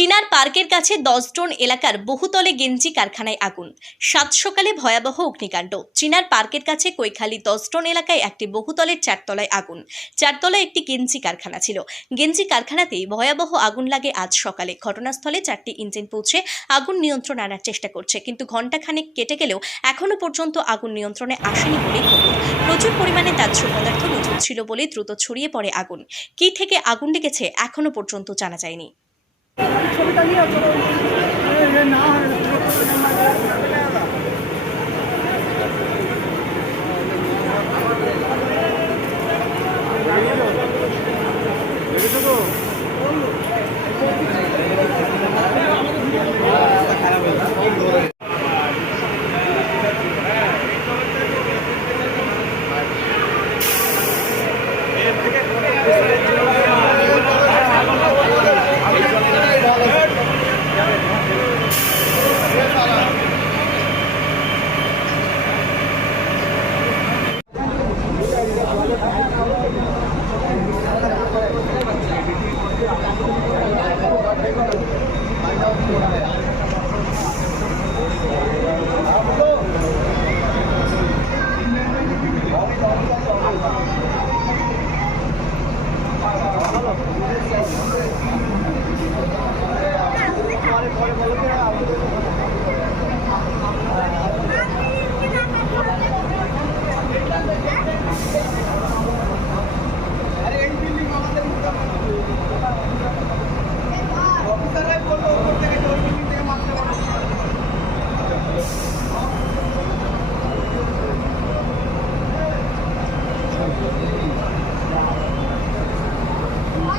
চিনার পার্কের কাছে দশজন এলাকার বহুতলে গেঞ্জি কারখানায় আগুন। সাত সকালে ভয়াবহ অগ্নিকাণ্ড। চিনার পার্কের কাছে কৈখালি দশটন এলাকায় একটি বহুতলের চারতলায় আগুন। চারতলায় একটি গেঞ্জি কারখানা ছিল। গেঞ্জি কারখানাতেই ভয়াবহ আগুন লাগে আজ সকালে। ঘটনাস্থলে চারটি ইঞ্জিন পৌঁছে আগুন নিয়ন্ত্রণ আনার চেষ্টা করছে। কিন্তু ঘণ্টাখানেক কেটে গেলেও এখনও পর্যন্ত আগুন নিয়ন্ত্রণে আসেনি বলেই খবর। প্রচুর পরিমাণে দাহ্য পদার্থ মজুদ ছিল বলে দ্রুত ছড়িয়ে পড়ে আগুন। কী থেকে আগুন লেগেছে এখনও পর্যন্ত জানা যায়নি। ছবিটা নিয়ে চলো। না